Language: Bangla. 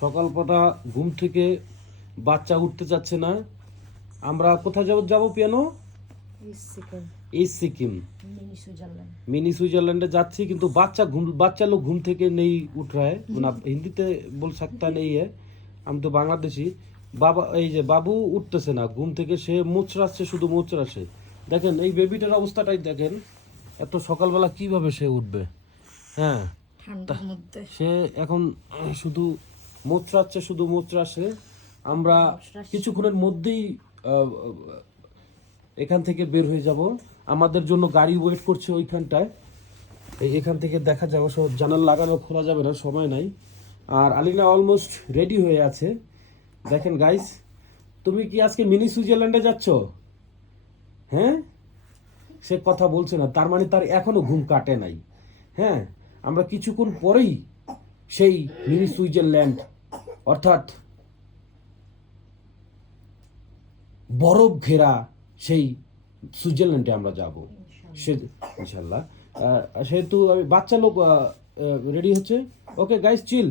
সকালবেলা ঘুম থেকে বাচ্চা উঠতে চাচ্ছে না। আমরা কোথায় যাবো পিয়ানো? এই সিকিম মিনি সুইজারল্যান্ডে যাচ্ছি, কিন্তু বাচ্চা লোক ঘুম থেকে নেই উঠ রা है ना, হিন্দিতে বল सकता नहीं है, আমি তো বাংলাদেশি। বাবা এই যে বাবু উঠতেছে না ঘুম থেকে, সে মোচড়াচ্ছে, শুধু মোচড়াচ্ছে। দেখেন এই বেবিটার অবস্থাটাই দেখেন, এত সকালবেলা কিভাবে সে উঠবে? হ্যাঁ, সে এখন শুধু মোচড়াচ্ছে। আমরা কিছুক্ষণের মধ্যেই এখান থেকে বের হয়ে যাব। আমাদের জন্য গাড়ি ওয়েট করছে ওইখানটায়। এখান থেকে দেখা যাবে, সব জানালা লাগানো খোলা যাবে না, সময় নাই। আর আলিনা অলমোস্ট রেডি হয়ে আছে। দেখেন গাইস, তুমি কি আজকে মিনি সুইজারল্যান্ডে যাচ্ছ? হ্যাঁ, সে কথা বলছে না, তার মানে তার এখনো ঘুম কাটে নাই। হ্যাঁ, আমরা কিছুক্ষণ পরেই সেই মিনি সুইজারল্যান্ড অর্থাৎ বরফ ঘেরা সেই সুইজারল্যান্ডে আমরা যাব সে ইনশাল্লাহ। সেহেতু বাচ্চা লোক রেডি হচ্ছে। ওকে গাইস, চিল।